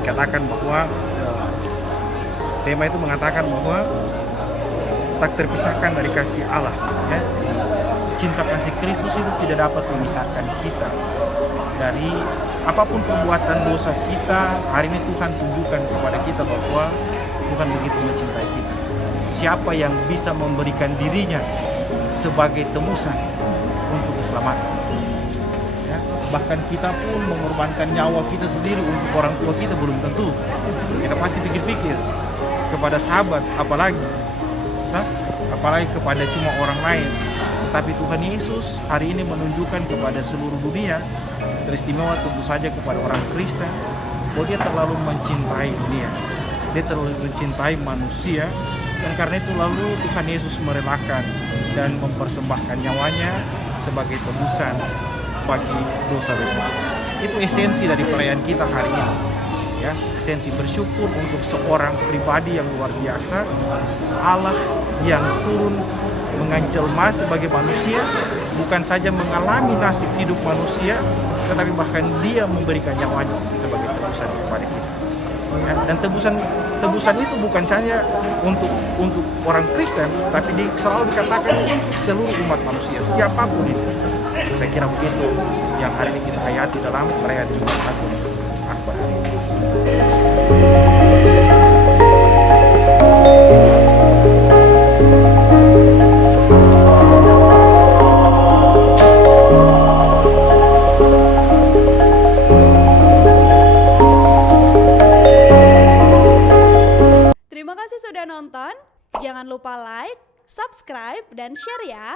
dikatakan bahwa tema itu mengatakan bahwa tak terpisahkan dari kasih Allah, ya. Cinta kasih Kristus itu tidak dapat memisahkan kita dari apapun perbuatan dosa kita. Hari ini Tuhan tunjukkan kepada kita bahwa Tuhan begitu mencintai kita. Siapa yang bisa memberikan dirinya sebagai tebusan untuk keselamatan, ya. Bahkan kita pun mengorbankan nyawa kita sendiri untuk orang tua kita belum tentu. Kita pasti pikir-pikir kepada sahabat, apalagi kepada cuma orang lain. Tetapi Tuhan Yesus hari ini menunjukkan kepada seluruh dunia, teristimewa tentu saja kepada orang Kristen, bahwa dia terlalu mencintai dunia, dia terlalu mencintai manusia, dan karena itu lalu Tuhan Yesus merelakan dan mempersembahkan nyawanya sebagai tebusan bagi dosa-dosa. Itu esensi dari pelayan kita hari ini, ya. Esensi bersyukur untuk seorang pribadi yang luar biasa, Allah yang turun menjelma sebagai manusia, bukan saja mengalami nasib hidup manusia, tetapi bahkan dia memberikan nyawanya sebagai tebusan kepada kita, ya. Dan tebusan itu bukan hanya untuk orang Kristen, tapi selalu dikatakan untuk seluruh umat manusia, siapapun itu. Saya kira begitu yang hari ini kita hayati dalam perayaan Jumat Agung Akbar hari ini. Terima kasih sudah nonton. Jangan lupa like, subscribe, dan share ya.